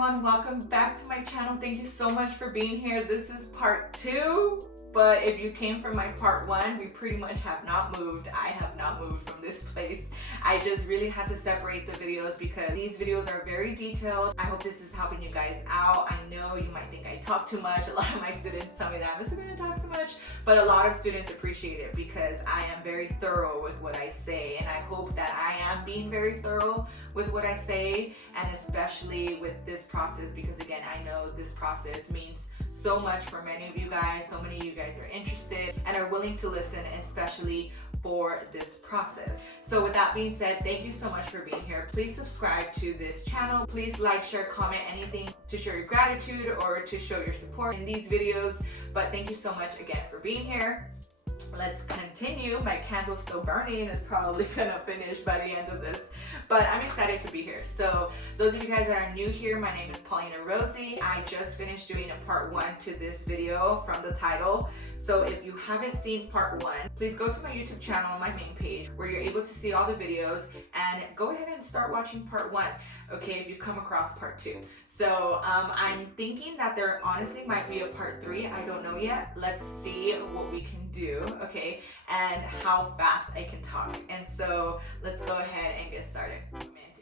everyone, welcome back to my channel. Thank you so much for being here. This is part 2, but if you came from my part 1, we pretty much have not moved. I have not moved from this place. I just really had to separate the videos because these videos are very detailed. I hope this is helping you guys out. I know you might think I talk too much. A lot of my students tell me that I'm just gonna talk too much, but a lot of students appreciate it because I am very thorough with what I say, and I hope that I am being very thorough with what I say, and especially with this process, because again, I know this process means so much for many of you guys. So many of you guys are interested and are willing to listen, especially for this process. So with that being said, thank you so much for being here. Please subscribe to this channel. Please like, share, comment, anything to show your gratitude or to show your support in these videos. But thank you so much again for being here. Let's continue. My candle's still burning. It's probably gonna finish by the end of this, but I'm excited to be here. So those of you guys that are new here, my name is Paulina Rosie. I just finished doing a part 1 to this video from the title. So if you haven't seen part 1, please go to my YouTube channel on my main page where you're able to see all the videos, and go ahead and start watching part 1, okay, if you come across part 2. So I'm thinking that there honestly might be a part 3. I don't know yet. Let's see what we can do, okay, and how fast I can talk. And so let's go ahead and get started.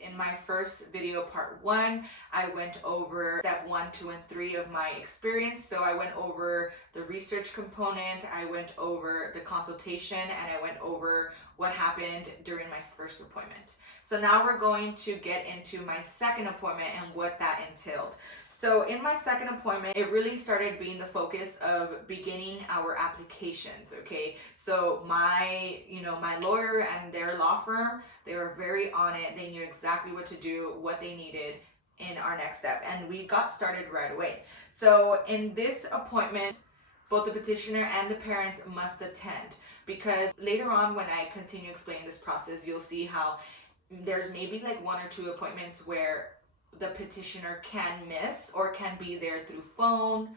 In my first video, part 1, I went over step 1, 2, and 3 of my experience. So I went over the research component, I went over the consultation, and I went over what happened during my first appointment. So now we're going to get into my second appointment and what that entailed. So in my second appointment, it really started being the focus of beginning our applications, okay? So my lawyer and their law firm, they were very on it. They knew exactly what to do, what they needed in our next step, and we got started right away. So in this appointment, both the petitioner and the parents must attend, because later on when I continue explaining this process, you'll see how there's maybe like 1 or 2 appointments where the petitioner can miss or can be there through phone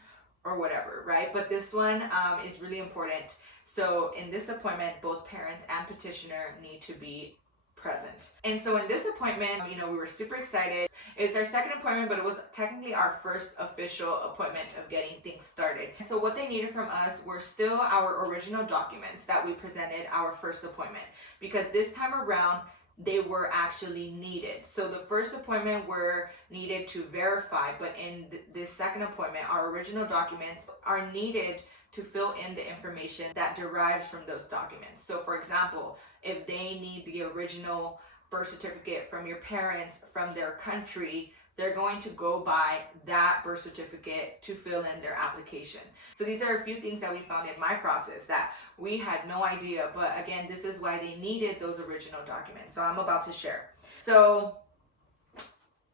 or whatever, right? But this one is really important. So in this appointment, both parents and petitioner need to be present. And so in this appointment, we were super excited. It's our second appointment, but it was technically our first official appointment of getting things started. So what they needed from us were still our original documents that we presented our first appointment, because this time around, they were actually needed. So the first appointment were needed to verify, but in this second appointment, our original documents are needed to fill in the information that derives from those documents. So for example, if they need the original birth certificate from your parents from their country, they're going to go by that birth certificate to fill in their application. So these are a few things that we found in my process that we had no idea, but again, this is why they needed those original documents. So I'm about to share. So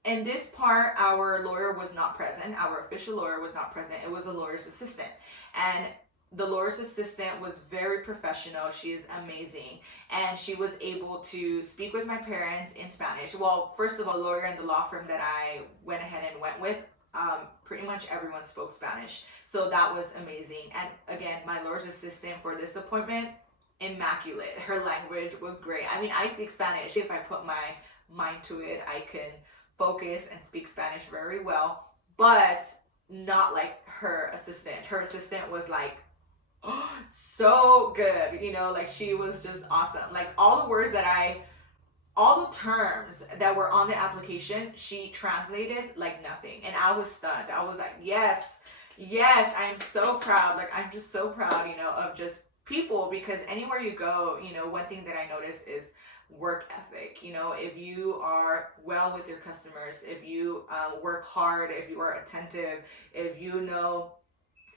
in this part, our lawyer was not present. Our official lawyer was not present. It was a lawyer's assistant. And the lawyer's assistant was very professional. She is amazing. And she was able to speak with my parents in Spanish. Well, first of all, the lawyer and the law firm that I went ahead and went with, pretty much everyone spoke Spanish. So that was amazing. And again, my lawyer's assistant for this appointment, immaculate. Her language was great. I mean, I speak Spanish. If I put my mind to it, I can focus and speak Spanish very well, but not like her assistant. Her assistant was like, oh, so good, like she was just awesome. Like all the terms that were on the application, she translated like nothing, and I was stunned. I was like, yes, I am so proud. Like I'm just so proud, of just people, because anywhere you go, one thing that I notice is work ethic. If you are well with your customers, if you work hard, if you are attentive, if you know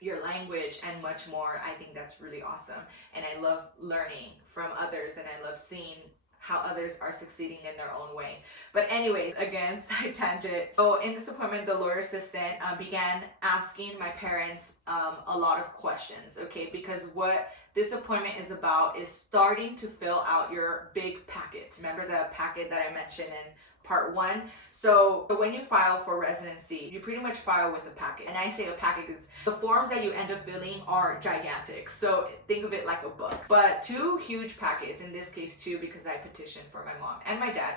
your language and much more, I think that's really awesome. And I love learning from others, and I love seeing how others are succeeding in their own way. But anyways, again, side tangent. So in this appointment, the lawyer assistant began asking my parents a lot of questions, okay? Because what this appointment is about is starting to fill out your big packet. Remember the packet that I mentioned in part 1? So when you file for residency, you pretty much file with a packet. And I say a packet because the forms that you end up filling are gigantic. So think of it like a book. But 2 huge packets, in this case 2 because I petitioned for my mom and my dad.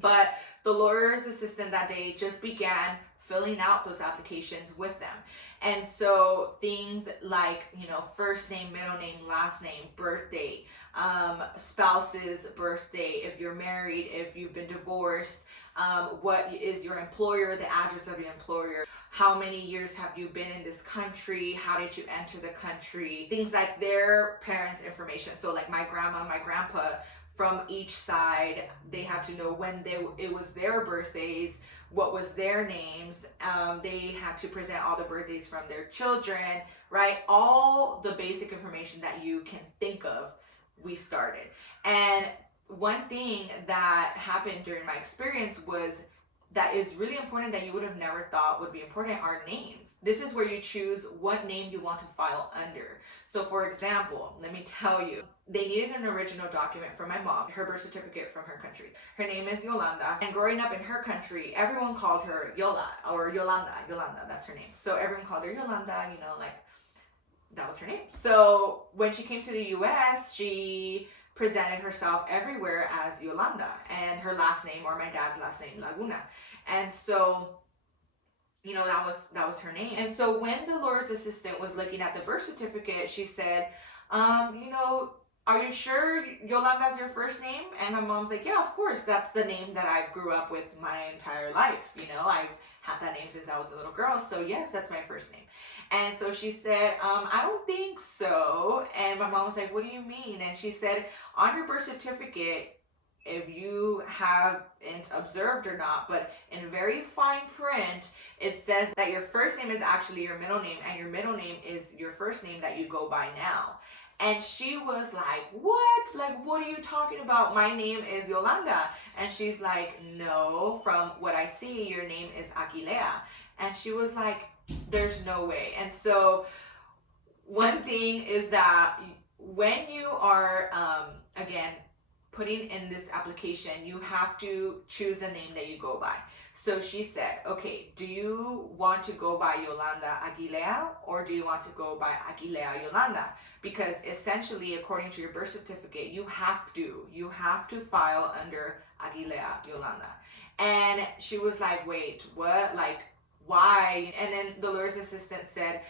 But the lawyer's assistant that day just began filling out those applications with them. And so things like, first name, middle name, last name, birthday, spouse's birthday, if you're married, if you've been divorced, what is your employer, the address of your employer, how many years have you been in this country, how did you enter the country, things like their parents' information. So like my grandma, my grandpa, from each side, they had to know when it was their birthdays, what was their names. They had to present all the birthdays from their children, right? All the basic information that you can think of, we started. And one thing that happened during my experience was that is really important that you would have never thought would be important are names. This is where you choose what name you want to file under. So for example, let me tell you, they needed an original document from my mom, her birth certificate from her country. Her name is Yolanda, and growing up in her country, everyone called her Yola or Yolanda. Yolanda, that's her name. So everyone called her Yolanda, like that was her name. So when she came to the US, she presented herself everywhere as Yolanda, and her last name, or my dad's last name, Laguna. And so, that was her name. And so when the lawyer's assistant was looking at the birth certificate, she said, are you sure Yolanda's your first name? And my mom's like, yeah, of course. That's the name that I grew up with my entire life. I've had that name since I was a little girl. So yes, that's my first name. And so she said, I don't think so. And my mom was like, what do you mean? And she said, on your birth certificate, if you haven't observed or not, but in very fine print, it says that your first name is actually your middle name, and your middle name is your first name that you go by now. And she was like, what? Like, what are you talking about? My name is Yolanda. And she's like, no, from what I see, your name is Aquilea. And she was like, there's no way. And so one thing is that when you are, again, putting in this application, you have to choose a name that you go by. So she said, okay, do you want to go by Yolanda Aguilea, or do you want to go by Aguilea Yolanda? Because essentially, according to your birth certificate, you have to file under Aguilea Yolanda. And she was like, wait, what? Like, why? And then the lawyer's assistant said,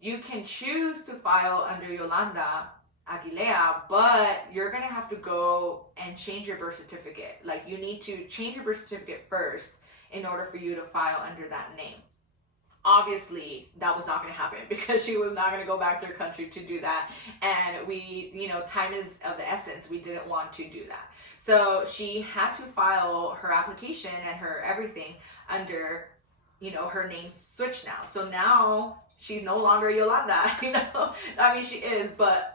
you can choose to file under Yolanda Aguilea, but you're gonna have to go and change your birth certificate. Like, you need to change your birth certificate first in order for you to file under that name. Obviously, that was not going to happen because she was not going to go back to her country to do that. And we, time is of the essence. We didn't want to do that. So she had to file her application and her everything under, her name's switched now. So now she's no longer Yolanda, I mean, she is, but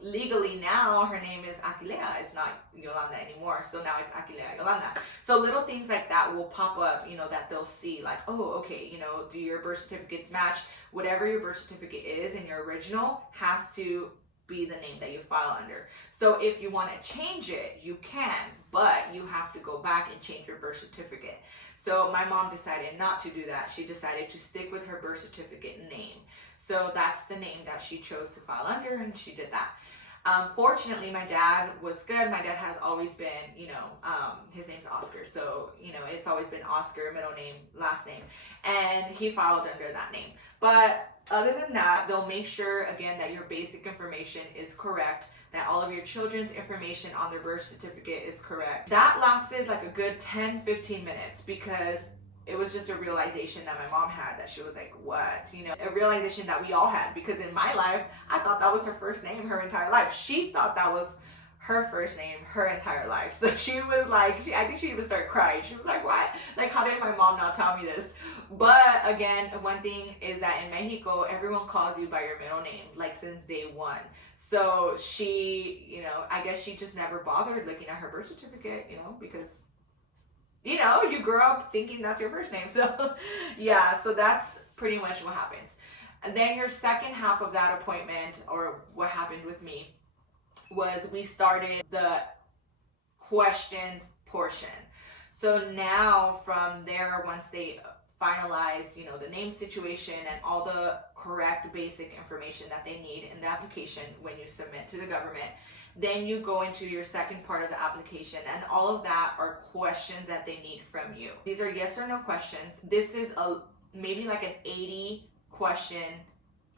legally now her name is Aquilea. It's not Yolanda anymore. So now it's Aquilea Yolanda. So little things like that will pop up, that they'll see, like, oh, okay, do your birth certificates match? Whatever your birth certificate is in your original has to be the name that you file under. So if you want to change it, you can, but you have to go back and change your birth certificate. So my mom decided not to do that. She decided to stick with her birth certificate name. So that's the name that she chose to file under, and she did that. Fortunately, my dad was good. My dad has always been, his name's Oscar. So, it's always been Oscar, middle name, last name. And he filed under that name. But other than that, they'll make sure, again, that your basic information is correct, that all of your children's information on their birth certificate is correct. That lasted like a good 10-15 minutes because it was just a realization that my mom had, that she was like, what? A realization that we all had, because in my life, I thought that was her first name her entire life. She thought that was her first name her entire life. So she was like, I think she even started crying. She was like, what? Like, how did my mom not tell me this? But again, one thing is that in Mexico, everyone calls you by your middle name, like since day one. So she, I guess she just never bothered looking at her birth certificate, because you grew up thinking that's your first name. So yeah, so that's pretty much what happens. And then your second half of that appointment, or what happened with me, was we started the questions portion. So now from there, once they finalize, the name situation and all the correct basic information that they need in the application when you submit to the government, Then you go into your second part of the application, and all of that are questions that they need from you. These are yes or no questions. This is maybe like an 80 question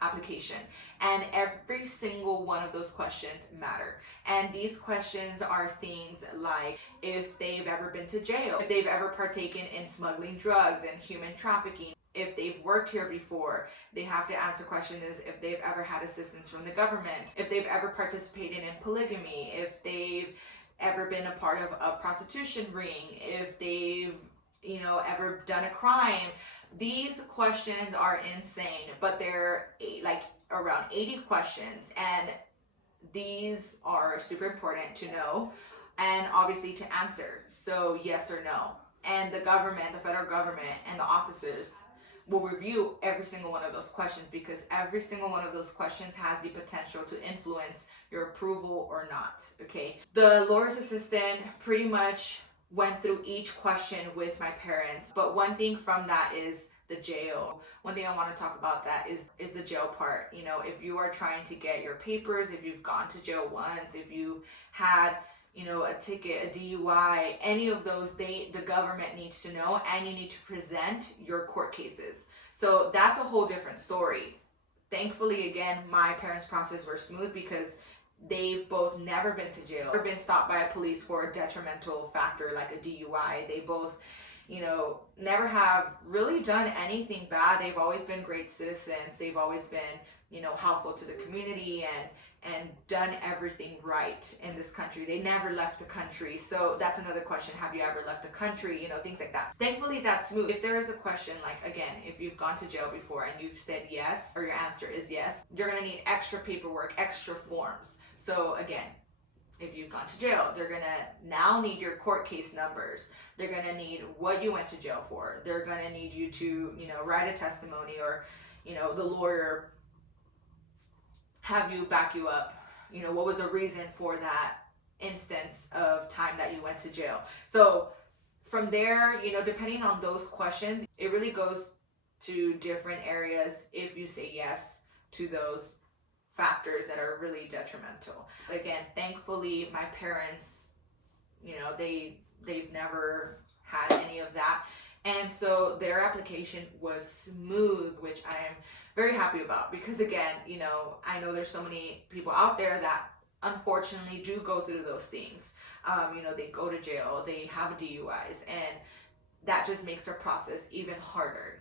application, and every single one of those questions matter. And these questions are things like if they've ever been to jail, if they've ever partaken in smuggling drugs and human trafficking, if they've worked here before. They have to answer questions if they've ever had assistance from the government, if they've ever participated in polygamy, if they've ever been a part of a prostitution ring, if they've ever done a crime. These questions are insane, but they're like around 80 questions, and these are super important to know and obviously to answer. So yes or no. And the government, the federal government, and the officers will review every single one of those questions, because every single one of those questions has the potential to influence your approval or not. Okay. The lawyer's assistant pretty much went through each question with my parents, but one thing from that is the jail. One thing I want to talk about that is the jail part. If you are trying to get your papers, if you've gone to jail once, if you had a ticket, a DUI, any of those, the government needs to know, and you need to present your court cases. So that's a whole different story. Thankfully, again, my parents' process were smooth because they've both never been to jail, never been stopped by a police for a detrimental factor like a DUI. They both, never have really done anything bad. They've always been great citizens. They've always been, helpful to the community and done everything right in this country. They never left the country. So that's another question. Have you ever left the country? Things like that. Thankfully, that's smooth. If there is a question, like, again, if you've gone to jail before and you've said yes, or your answer is yes, you're going to need extra paperwork, extra forms. So again, if you've gone to jail, they're going to now need your court case numbers. They're going to need what you went to jail for. They're going to need you to, write a testimony, or, the lawyer have you back you up. What was the reason for that instance of time that you went to jail? So from there, depending on those questions, it really goes to different areas if you say yes to those factors that are really detrimental. But again, thankfully, my parents, they've never had any of that. And so their application was smooth, which I am very happy about, because again, I know there's so many people out there that unfortunately do go through those things. They go to jail, they have DUIs, and that just makes their process even harder,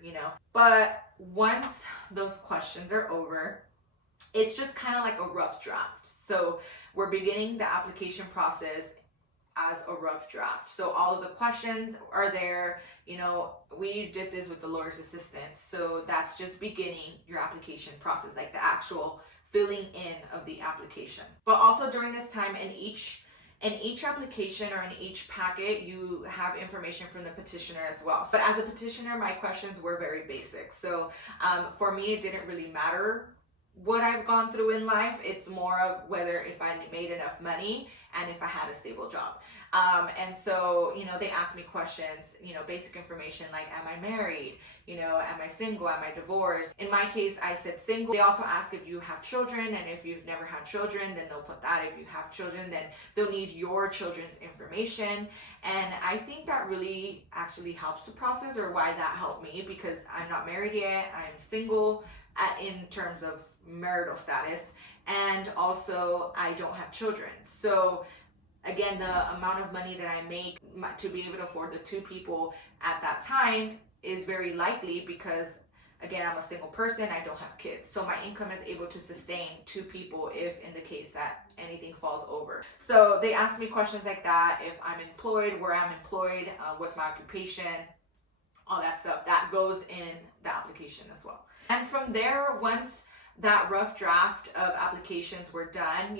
But once those questions are over, it's just kind of like a rough draft. So we're beginning the application process as a rough draft. So all of the questions are there. We did this with the lawyer's assistant. So that's just beginning your application process, like the actual filling in of the application. But also during this time, in each application or in each packet, you have information from the petitioner as well. But as a petitioner, my questions were very basic. So for me, it didn't really matter what I've gone through in life. It's more of whether if I made enough money and if I had a stable job. And so, they asked me questions, basic information like, am I married? Am I single? Am I divorced? In my case, I said single. They also ask if you have children, and if you've never had children, then they'll put that. If you have children, then they'll need your children's information. And I think that really actually helps the process, or why that helped me, because I'm not married yet. I'm single in terms of marital status, and also I don't have children. So again, the amount of money that I make to be able to afford the two people at that time is very likely, because again, I'm a single person, I don't have kids. So my income is able to sustain two people if in the case that anything falls over. So they asked me questions like that: if I'm employed, where I'm employed, what's my occupation, all that stuff. That goes in the application as well. And from there, once that rough draft of applications were done,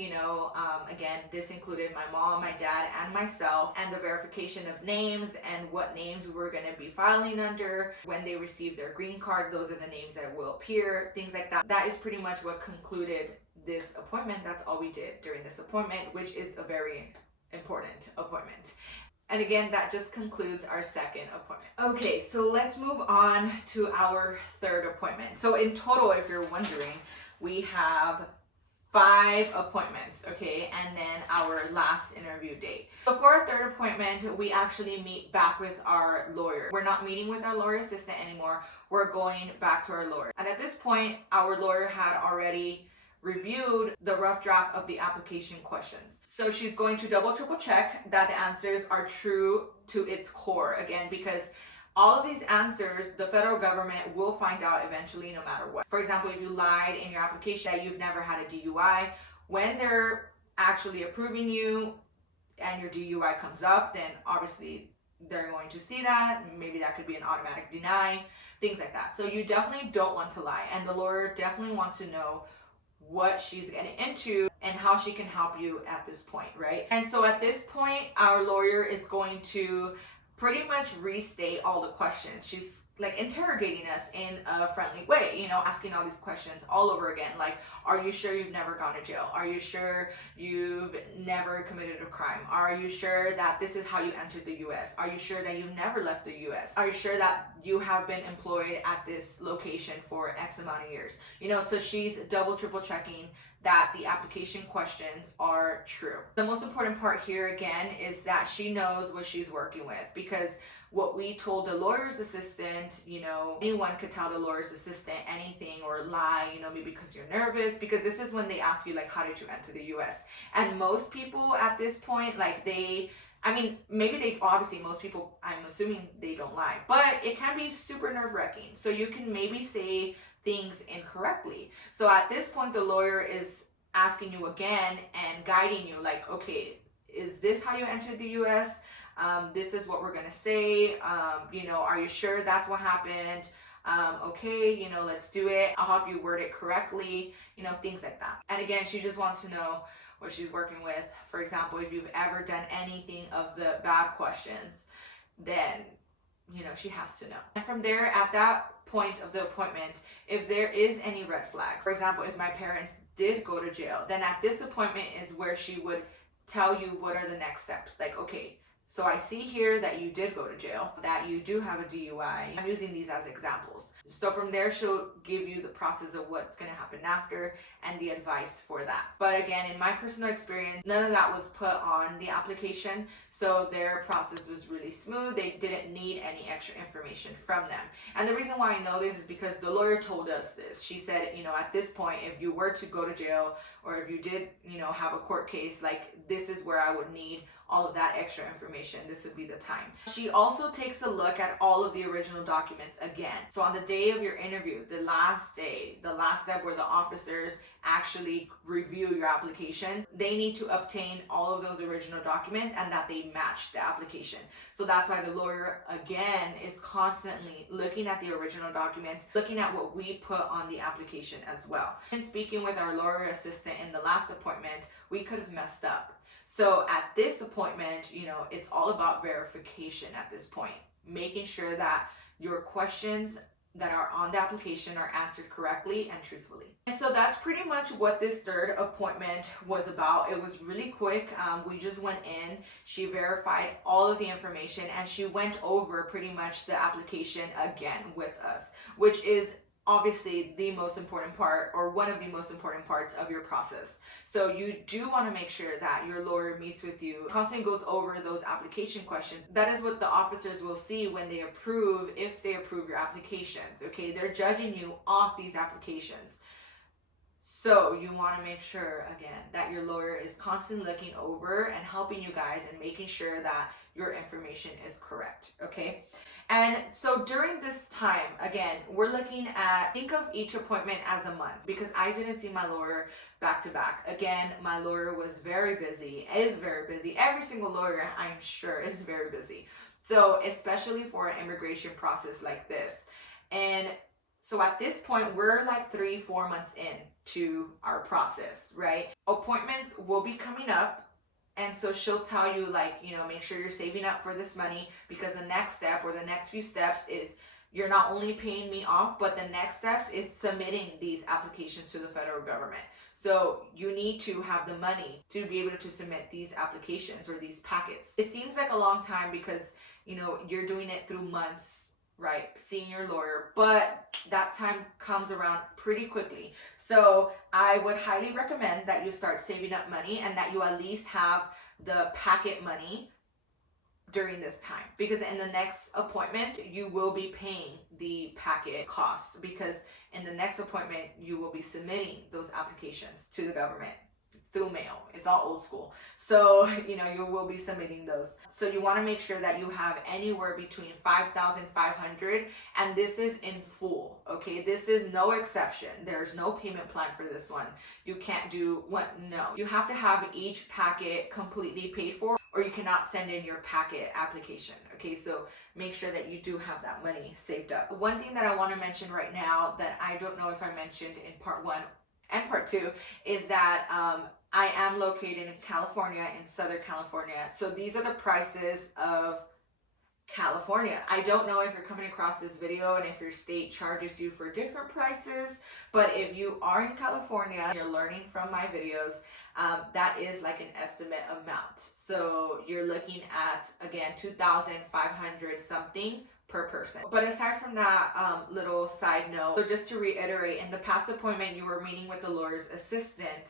again, this included my mom, my dad, and myself, and the verification of names and what names we were going to be filing under. When they receive their green card, those are the names that will appear, things like that. That is pretty much what concluded this appointment. That's all we did during this appointment, which is a very important appointment. And again, that just concludes our second appointment. Okay, so let's move on to our third appointment. So in total, if you're wondering, we have 5 appointments, okay, and then our last interview date. So for our third appointment, we actually meet back with our lawyer. We're not meeting with our lawyer assistant anymore. We're going back to our lawyer. And at this point, our lawyer had already reviewed the rough draft of the application questions. So she's going to double, triple check that the answers are true to its core. Again, because all of these answers, the federal government will find out eventually no matter what. For example, if you lied in your application that you've never had a DUI, when they're actually approving you and your DUI comes up, then obviously they're going to see that. Maybe that could be an automatic deny, things like that. So you definitely don't want to lie. And the lawyer definitely wants to know what she's getting into and how she can help you at this point, right? And so at this point, our lawyer is going to pretty much restate all the questions. She's like interrogating us in a friendly way, you know, asking all these questions all over again. Like, are you sure you've never gone to jail? Are you sure you've never committed a crime? Are you sure that this is how you entered the US? Are you sure that you never left the US? Are you sure that you have been employed at this location for X amount of years? You know, so she's double, triple checking that the application questions are true. The most important part here again is that she knows what she's working with, because what we told the lawyer's assistant, you know, anyone could tell the lawyer's assistant anything or lie, you know, maybe because you're nervous, because this is when they ask you like, how did you enter the US? And most people at this point, like most people, I'm assuming they don't lie, but it can be super nerve-wracking. So you can maybe say things incorrectly. So at this point, the lawyer is asking you again and guiding you like, okay, is this how you entered the US? This is what we're gonna say. You know, are you sure that's what happened? Okay, you know, let's do it. I'll help you word it correctly, you know, things like that. And again, she just wants to know what she's working with. For example, if you've ever done anything of the bad questions, then, you know, she has to know. And from there, at that point of the appointment, if there is any red flags, for example, if my parents did go to jail, then at this appointment is where she would tell you what are the next steps. Like, okay, so I see here that you did go to jail, that you do have a DUI. I'm using these as examples. So from there, she'll give you the process of what's going to happen after and the advice for that. But again, in my personal experience, none of that was put on the application. So their process was really smooth. They didn't need any extra information from them. And the reason why I know this is because the lawyer told us this. She said, you know, at this point, if you were to go to jail or if you did, you know, have a court case, like this is where I would need all of that extra information. This would be the time. She also takes a look at all of the original documents again. So on the day of your interview, the last day, the last step where the officers actually review your application, they need to obtain all of those original documents and that they match the application. So that's why the lawyer, again, is constantly looking at the original documents, looking at what we put on the application as well. And speaking with our lawyer assistant in the last appointment, we could have messed up. So at this appointment, you know, it's all about verification at this point, making sure that your questions that are on the application are answered correctly and truthfully. And so that's pretty much what this third appointment was about. It was really quick. We just went in, she verified all of the information, and she went over pretty much the application again with us, which is obviously the most important part, or one of the most important parts of your process. So you do want to make sure that your lawyer meets with you, constantly goes over those application questions. That is what the officers will see when they approve, if they approve your applications, okay? They're judging you off these applications. So you want to make sure, again, that your lawyer is constantly looking over and helping you guys and making sure that your information is correct, okay? And so during this time, again, we're looking at, think of each appointment as a month, because I didn't see my lawyer back to back. Again, my lawyer was very busy, is very busy. Every single lawyer, I'm sure, is very busy. So especially for an immigration process like this. And so at this point, we're like 3-4 months in to our process, right? Appointments will be coming up. And so she'll tell you, like, you know, make sure you're saving up for this money, because the next step or the next few steps is you're not only paying me off, but the next steps is submitting these applications to the federal government. So you need to have the money to be able to submit these applications or these packets. It seems like a long time because, you know, you're doing it through months right, seeing your lawyer, but that time comes around pretty quickly. So I would highly recommend that you start saving up money and that you at least have the packet money during this time, because in the next appointment you will be paying the packet costs, because in the next appointment you will be submitting those applications to the government through mail. It's all old school. So, you will be submitting those. So you want to make sure that you have anywhere between 5,500, and this is in full, okay? This is no exception. There's no payment plan for this one. You can't do what? No. You have to have each packet completely paid for, or you cannot send in your packet application, okay? So make sure that you do have that money saved up. One thing that I want to mention right now that I don't know if I mentioned in part 1 and part 2 is that I am located in California, in Southern California. So these are the prices of California. I don't know if you're coming across this video and if your state charges you for different prices, but if you are in California, you're learning from my videos, that is like an estimate amount. So you're looking at, again, 2,500 something per person. But aside from that, little side note, so just to reiterate, in the past appointment, you were meeting with the lawyer's assistant,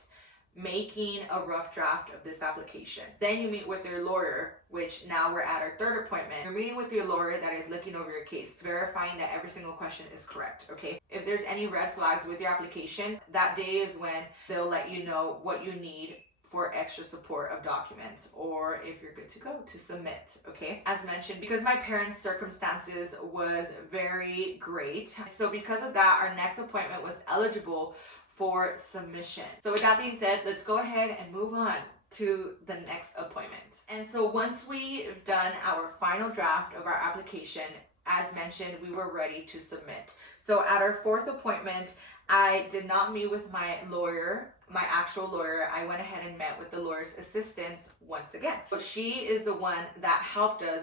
making a rough draft of this application. Then you meet with your lawyer, which now we're at our third appointment. You're meeting with your lawyer that is looking over your case, verifying that every single question is correct, okay? If there's any red flags with your application, that day is when they'll let you know what you need for extra support of documents, or if you're good to go to submit, okay? As mentioned, because my parents' circumstances was very great, so because of that, our next appointment was eligible for submission. So with that being said, let's go ahead and move on to the next appointment. And so once we've done our final draft of our application, as mentioned, we were ready to submit. So at our fourth appointment, I did not meet with my lawyer, my actual lawyer. I went ahead and met with the lawyer's assistant once again. But she is the one that helped us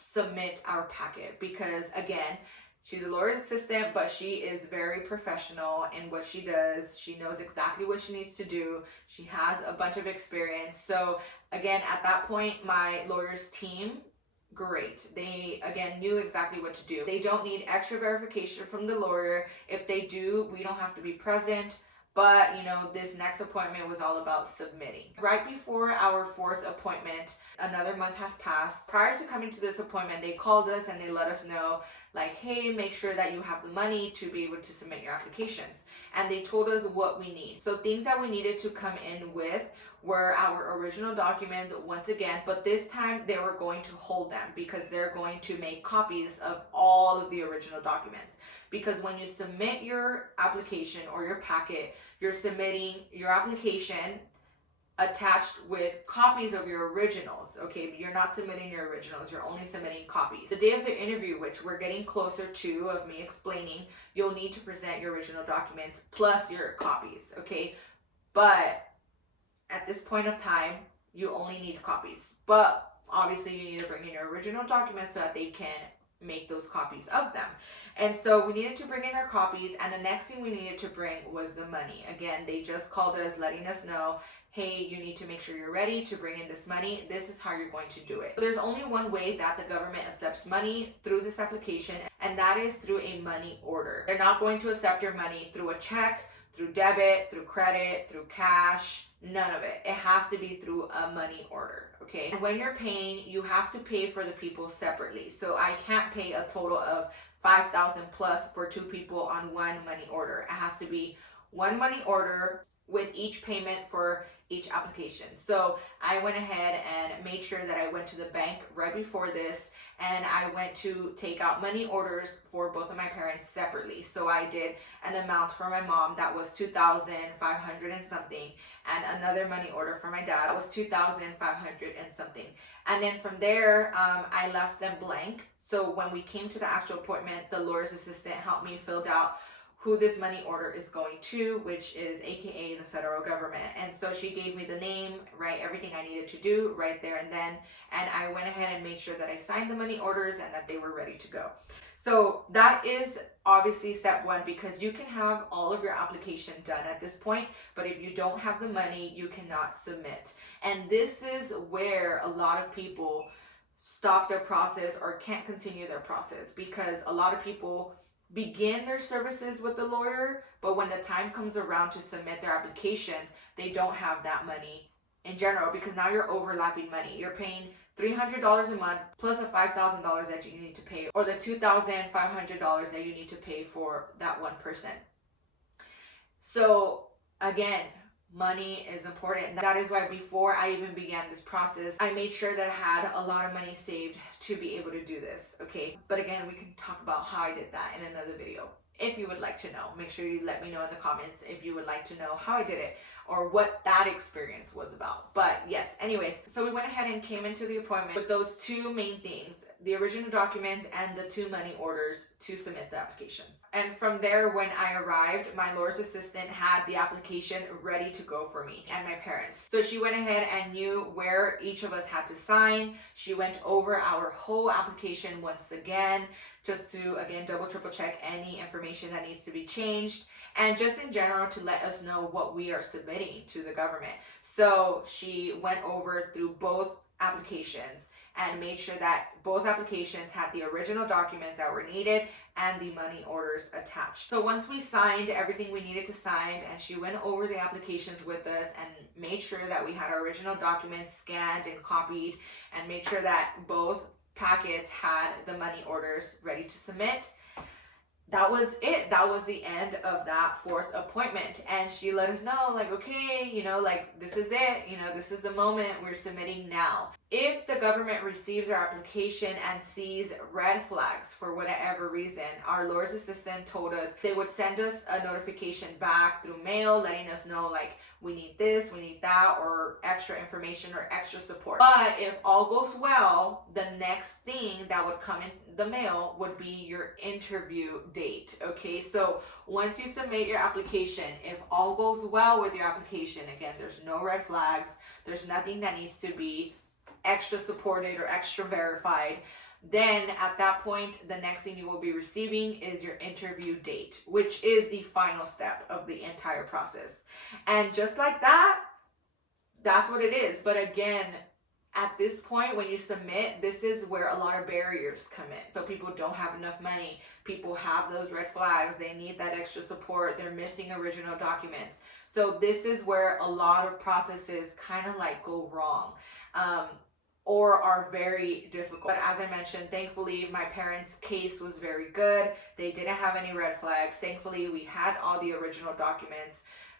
submit our packet, because again, she's a lawyer's assistant, but she is very professional in what she does. She knows exactly what she needs to do. She has a bunch of experience. So again, at that point, my lawyer's team, great. They, again, knew exactly what to do. They don't need extra verification from the lawyer. If they do, we don't have to be present. But, this next appointment was all about submitting. Right before our fourth appointment, another month had passed. Prior to coming to this appointment, they called us and they let us know, like, hey, make sure that you have the money to be able to submit your applications. And they told us what we need. So things that we needed to come in with were our original documents once again, but this time they were going to hold them because they're going to make copies of all of the original documents. Because when you submit your application or your packet, you're submitting your application attached with copies of your originals, okay? You're not submitting your originals, you're only submitting copies. The day of the interview, which we're getting closer to of me explaining, you'll need to present your original documents plus your copies, okay? But at this point of time, you only need copies. But obviously you need to bring in your original documents so that they can make those copies of them. And so we needed to bring in our copies, and the next thing we needed to bring was the money. Again, they just called us letting us know, hey, you need to make sure you're ready to bring in this money. This is how you're going to do it. There's only one way that the government accepts money through this application, and that is through a money order. They're not going to accept your money through a check, through debit, through credit, through cash, none of it. It has to be through a money order, okay? And when you're paying, you have to pay for the people separately. So I can't pay a total of 5,000 plus for 2 people on one money order. It has to be one money order with each payment for each application. So I went ahead and made sure that I went to the bank right before this, and I went to take out money orders for both of my parents separately. So I did an amount for my mom that was 2,500 and something, and another money order for my dad that was 2,500 and something. And then from there, I left them blank. So when we came to the actual appointment, the lawyer's assistant helped me fill out who this money order is going to, which is AKA the federal government. And so she gave me the name, right, everything I needed to do right there and then, and I went ahead and made sure that I signed the money orders and that they were ready to go. So that is obviously step one, because you can have all of your application done at this point, but if you don't have the money, you cannot submit. And this is where a lot of people stop their process or can't continue their process, because a lot of people begin their services with the lawyer, but when the time comes around to submit their applications, they don't have that money in general, because now you're overlapping money. You're paying $300 a month plus the $5,000 that you need to pay, or the $2,500 that you need to pay for that one person. So again, money is important. That is why before I even began this process, I made sure that I had a lot of money saved to be able to do this, okay? But again, we can talk about how I did that in another video. If you would like to know, make sure you let me know in the comments if you would like to know how I did it or what that experience was about. But yes, anyways, so we went ahead and came into the appointment with those two main things, the original documents and the 2 money orders to submit the applications. And from there, when I arrived, my lawyer's assistant had the application ready to go for me and my parents. So she went ahead and knew where each of us had to sign. She went over our whole application once again, just to, again, double, triple check any information that needs to be changed, and just in general to let us know what we are submitting to the government. So she went over through both applications and made sure that both applications had the original documents that were needed and the money orders attached. So once we signed everything we needed to sign, and she went over the applications with us and made sure that we had our original documents scanned and copied, and made sure that both packets had the money orders ready to submit, that was it. That was the end of that 4th appointment. And she let us know, like, okay, you know, like, this is it, you know, this is the moment, we're submitting now. If the government receives our application and sees red flags for whatever reason, our lawyer's assistant told us they would send us a notification back through mail letting us know, like, we need this, we need that, or extra information or extra support. But if all goes well, the next thing that would come in the mail would be your interview date, okay? So once you submit your application, if all goes well with your application, again, there's no red flags, there's nothing that needs to be extra supported or extra verified, then at that point, the next thing you will be receiving is your interview date, which is the final step of the entire process. And just like that, that's what it is. But again, at this point, when you submit, this is where a lot of barriers come in. So people don't have enough money. People have those red flags. They need that extra support. They're missing original documents. So this is where a lot of processes kind of like go wrong. Or are very difficult. But as I mentioned, thankfully, my parents' case was very good. They didn't have any red flags. Thankfully, we had all the original documents.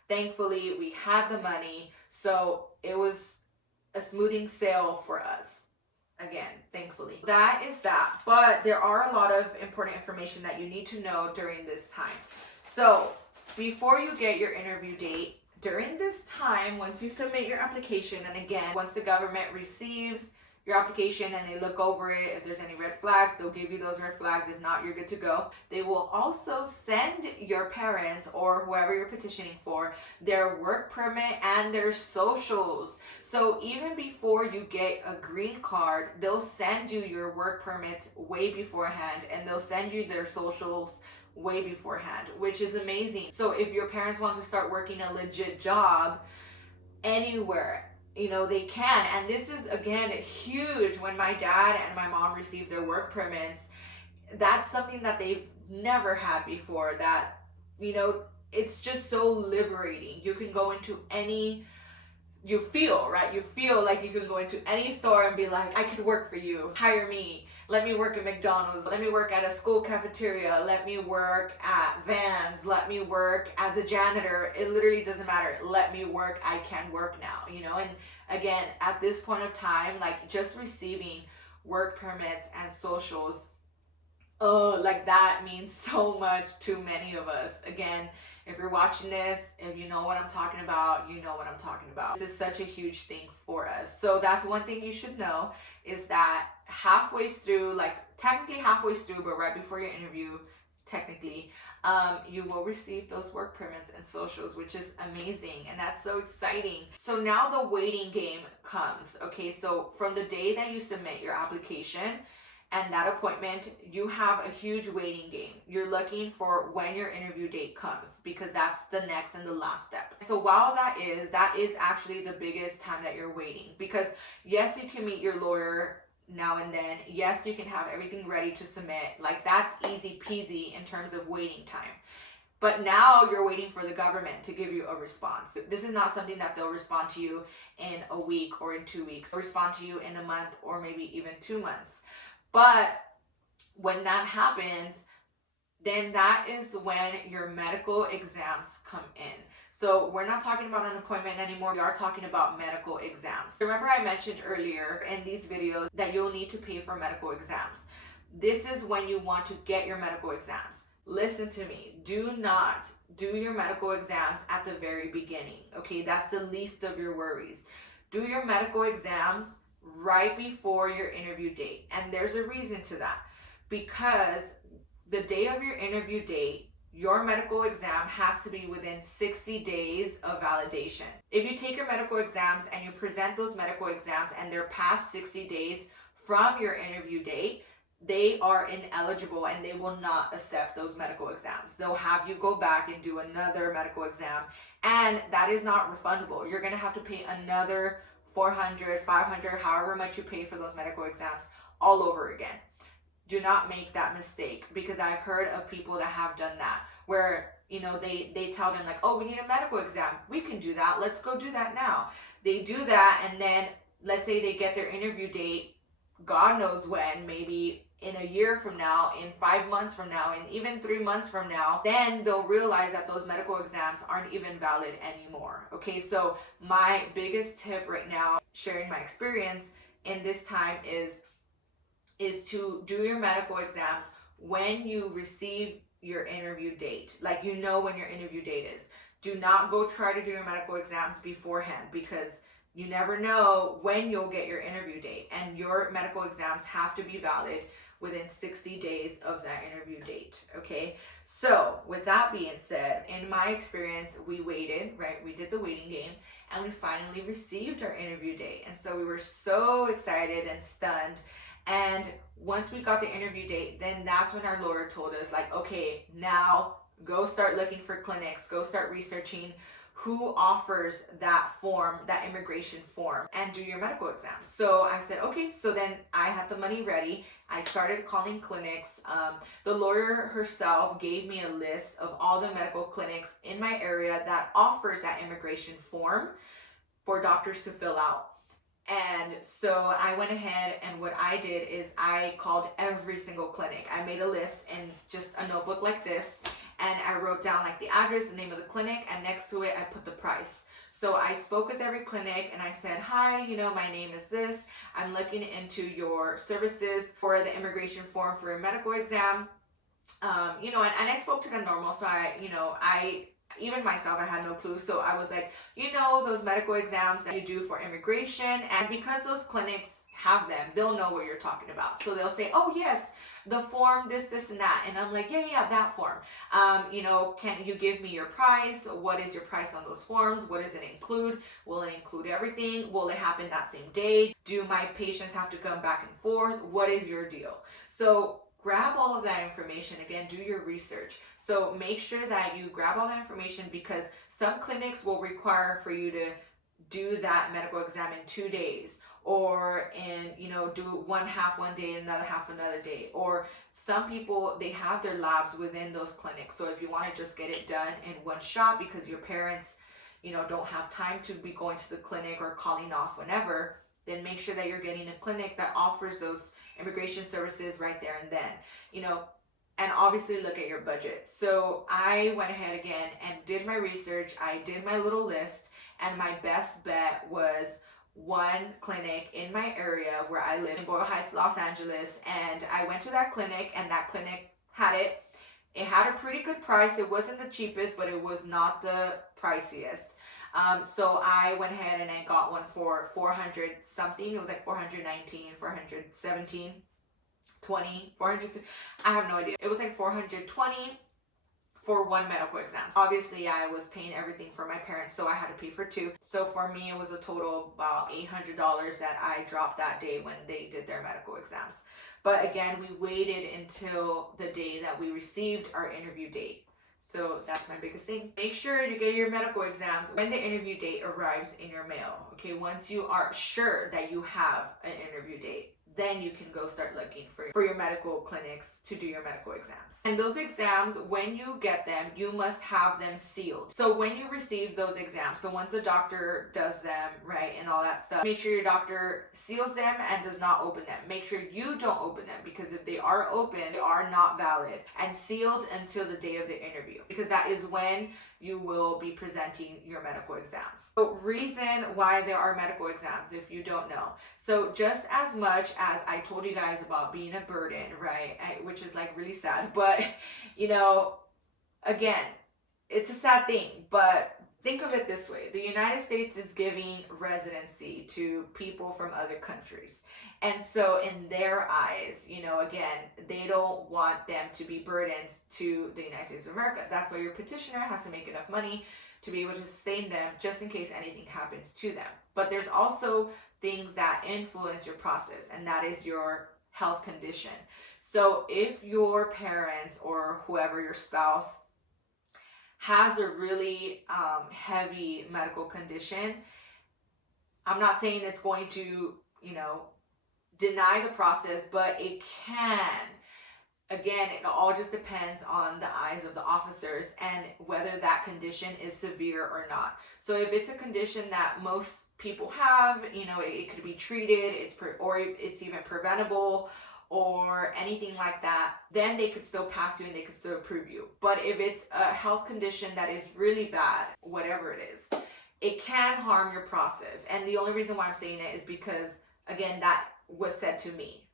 Thankfully, we had the money. So it was a smoothing sail for us. Again, thankfully. That is that. But there are a lot of important information that you need to know during this time. So before you get your interview date, during this time, once you submit your application, and again, once the government receives your application and they look over it, if there's any red flags, they'll give you those red flags. If not, you're good to go. They will also send your parents or whoever you're petitioning for their work permit and their socials. So even before you get a green card, they'll send you your work permits way beforehand, and they'll send you their socials way beforehand, which is amazing. So if your parents want to start working a legit job anywhere, you know, they can. And this is, again, huge. When my dad and my mom received their work permits, that's something that they've never had before. That, you know, it's just so liberating. You can go into any, you feel, right? You feel like you can go into any store and be like, I could work for you, hire me. Let me work at McDonald's. Let me work at a school cafeteria. Let me work at Vans. Let me work as a janitor. It literally doesn't matter. Let me work. I can work now, you know? And again, at this point of time, like, just receiving work permits and socials, oh, like, that means so much to many of us. Again, if you're watching this, if you know what I'm talking about, you know what I'm talking about. This is such a huge thing for us. So that's one thing you should know, is that halfway through, like technically halfway through, but right before your interview, technically, you will receive those work permits and socials, which is amazing. And that's so exciting. So now the waiting game comes. Okay, so from the day that you submit your application and that appointment, you have a huge waiting game. You're looking for when your interview date comes, because that's the next and the last step. So while that is actually the biggest time that you're waiting, because yes, you can meet your lawyer now and then. Yes, you can have everything ready to submit. Like, that's easy peasy in terms of waiting time. But now you're waiting for the government to give you a response. This is not something that they'll respond to you in a week or in 2 weeks. They'll respond to you in a month or maybe even 2 months. But when that happens, then that is when your medical exams come in. So we're not talking about an appointment anymore. We are talking about medical exams. Remember, I mentioned earlier in these videos that you'll need to pay for medical exams. This is when you want to get your medical exams. Listen to me. Do not do your medical exams at the very beginning. Okay, that's the least of your worries. Do your medical exams right before your interview date. And there's a reason to that. Because the day of your interview date, your medical exam has to be within 60 days of validation. If you take your medical exams and you present those medical exams and they're past 60 days from your interview date, they are ineligible and they will not accept those medical exams. They'll have you go back and do another medical exam, and that is not refundable. You're going to have to pay another $400, $500, however much you pay for those medical exams all over again. Do not make that mistake, because I've heard of people that have done that, where, you know, they tell them like, oh, we need a medical exam. We can do that. Let's go do that now. They do that, and then let's say they get their interview date, God knows when, maybe in a year from now, in 5 months from now, and even 3 months from now, then they'll realize that those medical exams aren't even valid anymore. Okay, so my biggest tip right now, sharing my experience in this time, is to do your medical exams when you receive your interview date. Like, you know when your interview date is. Do not go try to do your medical exams beforehand, because you never know when you'll get your interview date, and your medical exams have to be valid within 60 days of that interview date. Okay, so with that being said, in my experience, we waited, right? We did the waiting game, and we finally received our interview date. And so we were so excited and stunned. And once we got the interview date, then that's when our lawyer told us, like, okay, now go start looking for clinics, go start researching who offers that form, that immigration form, and do your medical exams. So I said, okay, so then I had the money ready. I started calling clinics. The lawyer herself gave me a list of all the medical clinics in my area that offers that immigration form for doctors to fill out. And so I went ahead, and what I did is I called every single clinic. I made a list in just a notebook like this, and I wrote down like the address, the name of the clinic, and next to it I put the price. So I spoke with every clinic and I said, hi, you know, my name is this. I'm looking into your services for the immigration form for a medical exam. You know, and I spoke to them normal. So even myself, I had no clue. So I was like, you know, those medical exams that you do for immigration, and because those clinics have them, they'll know what you're talking about. So they'll say, oh yes, the form, this and that. And I'm like, yeah, that form. You know, can you give me your price? What is your price on those forms? What does it include? Will it include everything? Will it happen that same day? Do my patients have to come back and forth? What is your deal? So grab all of that information. Again, do your research. So make sure that you grab all that information, because some clinics will require for you to do that medical exam in 2 days, or do one half one day, another half another day. Or some people, they have their labs within those clinics. So if you want to just get it done in one shot because your parents, don't have time to be going to the clinic or calling off whenever, then make sure that you're getting a clinic that offers those immigration services right there and then, and obviously look at your budget. So I went ahead again and did my research. I did my little list, and my best bet was one clinic in my area where I live in Boyle Heights, Los Angeles. And I went to that clinic, and that clinic had it. It had a pretty good price. It wasn't the cheapest, but it was not the priciest. So I went ahead and I got one for 400 something. It was like 419, 417, 20, 450. I have no idea. It was like 420 for one medical exam. Obviously, I was paying everything for my parents, so I had to pay for two. So for me, it was a total of about $800 that I dropped that day when they did their medical exams. But again, we waited until the day that we received our interview date. So that's my biggest thing. Make sure you get your medical exams when the interview date arrives in your mail. Okay, once you are sure that you have an interview date, then you can go start looking for your medical clinics to do your medical exams. And those exams, when you get them, you must have them sealed. So when you receive those exams, so once a doctor does them, right, and all that stuff, make sure your doctor seals them and does not open them. Make sure you don't open them, because if they are open, they are not valid, and sealed until the day of the interview, because that is when you will be presenting your medical exams. So reason why there are medical exams, if you don't know. So just as much as I told you guys about being a burden, right, which is like really sad, but you know, again, it's a sad thing, but think of it this way. The United States is giving residency to people from other countries. And so in their eyes, you know, again, they don't want them to be burdens to the United States of America. That's why your petitioner has to make enough money to be able to sustain them just in case anything happens to them. But there's also things that influence your process, and that is your health condition. So if your parents or whoever, your spouse, has a really heavy medical condition, I'm not saying it's going to, you know, deny the process, but it can. Again, it all just depends on the eyes of the officers and whether that condition is severe or not. So if it's a condition that most people have, you know, it could be treated, or it's even preventable or anything like that, then they could still pass you and they could still approve you. But if it's a health condition that is really bad, whatever it is, it can harm your process. And the only reason why I'm saying it is because, again, that was said to me.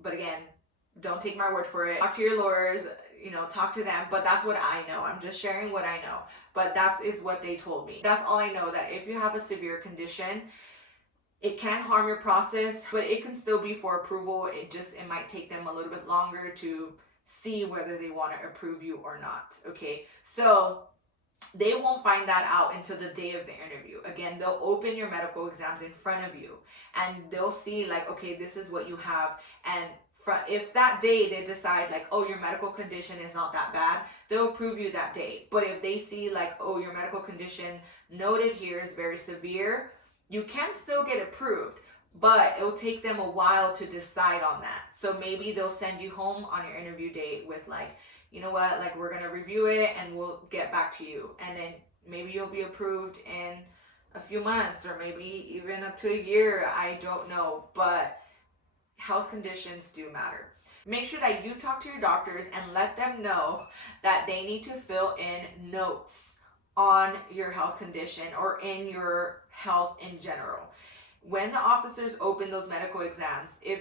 But again, don't take my word for it. Talk to your lawyers, you know, talk to them, but that's what I know. I'm just sharing what I know, but that is what they told me. That's all I know, that if you have a severe condition, it can harm your process, but it can still be for approval. It might take them a little bit longer to see whether they want to approve you or not, okay? So they won't find that out until the day of the interview. Again, they'll open your medical exams in front of you and they'll see like, okay, this is what you have. And if that day they decide like, oh, your medical condition is not that bad, they'll approve you that day. But if they see like, oh, your medical condition noted here is very severe, you can still get approved, but it'll take them a while to decide on that. So maybe they'll send you home on your interview date with like, you know what, like we're gonna review it and we'll get back to you. And then maybe you'll be approved in a few months or maybe even up to a year, I don't know, but health conditions do matter. Make sure that you talk to your doctors and let them know that they need to fill in notes on your health condition or in your health in general. When the officers open those medical exams, if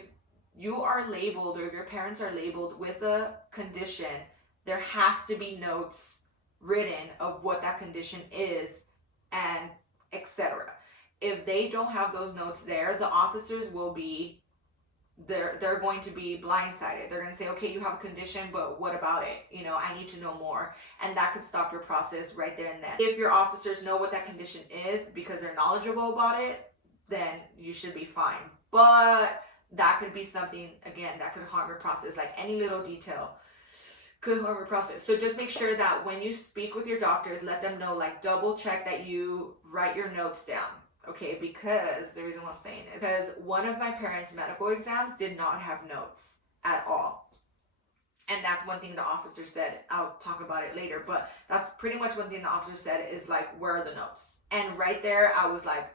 you are labeled or if your parents are labeled with a condition, there has to be notes written of what that condition is and etc. If they don't have those notes there, the officers will be they're going to be blindsided. They're going to say, okay, you have a condition, but what about it? You know, I need to know more. And that could stop your process right there and then. If your officers know what that condition is because they're knowledgeable about it, then you should be fine. But that could be something, again, that could harm your process. Like any little detail could harm your process. So just make sure that when you speak with your doctors, let them know, like double check that you write your notes down. Okay, because the reason why I'm saying is because one of my parents' medical exams did not have notes at all. And that's one thing the officer said. I'll talk about it later, but that's pretty much one thing the officer said is like, where are the notes? And right there, I was like,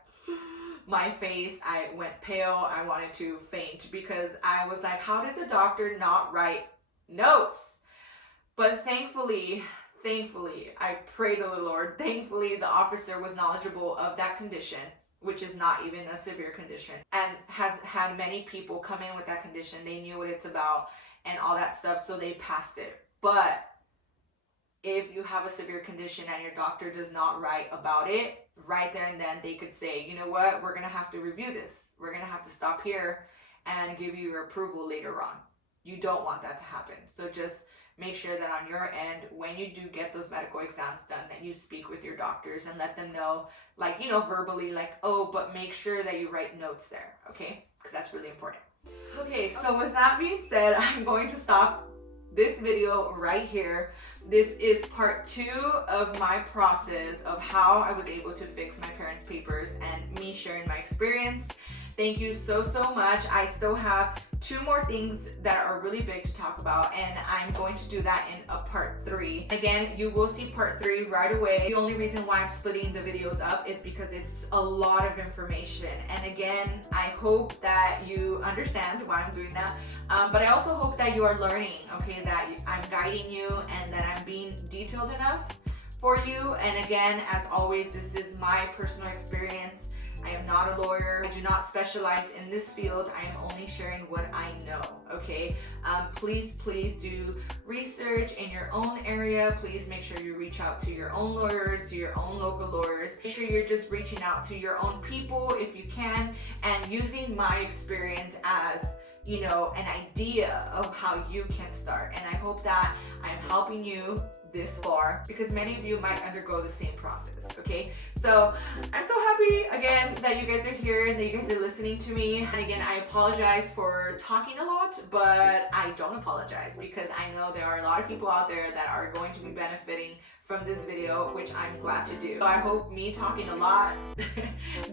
my face, I went pale. I wanted to faint because I was like, how did the doctor not write notes? But thankfully, I prayed to the Lord. Thankfully, the officer was knowledgeable of that condition, which is not even a severe condition, and has had many people come in with that condition. They knew what it's about and all that stuff, so they passed it. But if you have a severe condition and your doctor does not write about it, right there and then they could say, you know what, we're going to have to review this. We're going to have to stop here and give you your approval later on. You don't want that to happen. So just make sure that on your end, when you do get those medical exams done, that you speak with your doctors and let them know, like, you know, verbally, like, oh, but make sure that you write notes there, okay? Because that's really important. Okay, so with that being said, I'm going to stop this video right here. This is part 2 of my process of how I was able to fix my parents' papers and me sharing my experience. Thank you so much. I still have 2 more things that are really big to talk about, and I'm going to do that in a part 3. Again, you will see part 3 right away. The only reason why I'm splitting the videos up is because it's a lot of information. And again, I hope that you understand why I'm doing that. But I also hope that you are learning, okay, that I'm guiding you and that I'm being detailed enough for you. And again, as always, this is my personal experience. I am not a lawyer. I do not specialize in this field. I am only sharing what I know, okay? Please do research in your own area. Please make sure you reach out to your own lawyers, to your own local lawyers. Make sure you're just reaching out to your own people if you can, and using my experience as, you know, an idea of how you can start. And I hope that I'm helping you this far, because many of you might undergo the same process, okay? So I'm so happy again that you guys are here and that you guys are listening to me. And again, I apologize for talking a lot, but I don't apologize, because I know there are a lot of people out there that are going to be benefiting from this video, which I'm glad to do. So I hope me talking a lot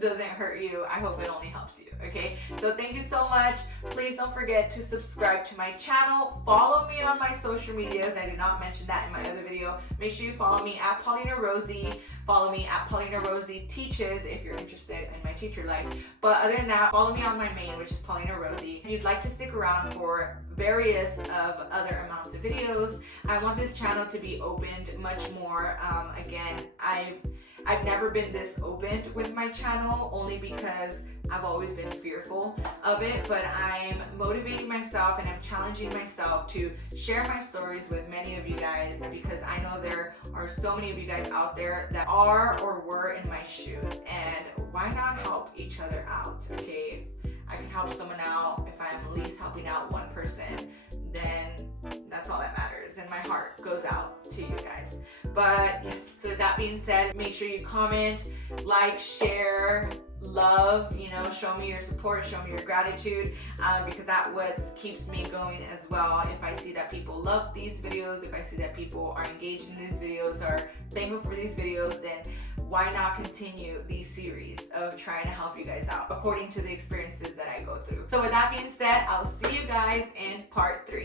doesn't hurt you. I hope it only helps you, okay? So thank you so much. Please don't forget to subscribe to my channel. Follow me on my social medias. I did not mention that in my other video. Make sure you follow me at Paulina Rosie. Follow me at Paulina Rosie Teaches if you're interested in my teacher life. But other than that, follow me on my main, which is Paulina Rosie. If you'd like to stick around for various of other amounts of videos, I want this channel to be opened much more. Again, I've never been this open with my channel, only because I've always been fearful of it, but I'm motivating myself and I'm challenging myself to share my stories with many of you guys, because I know there are so many of you guys out there that are or were in my shoes, and why not help each other out, okay? If I can help someone out, if I'm at least helping out one person, then that's all that matters, and my heart goes out to you guys. But yes, so with that being said, make sure you comment, like, share, love, you know, show me your support, show me your gratitude, because that what keeps me going as well. If I see that people love these videos, if I see that people are engaged in these videos, are thankful for these videos, then why not continue these series of trying to help you guys out according to the experiences that I go through. So with that being said, I'll see you guys in part 3.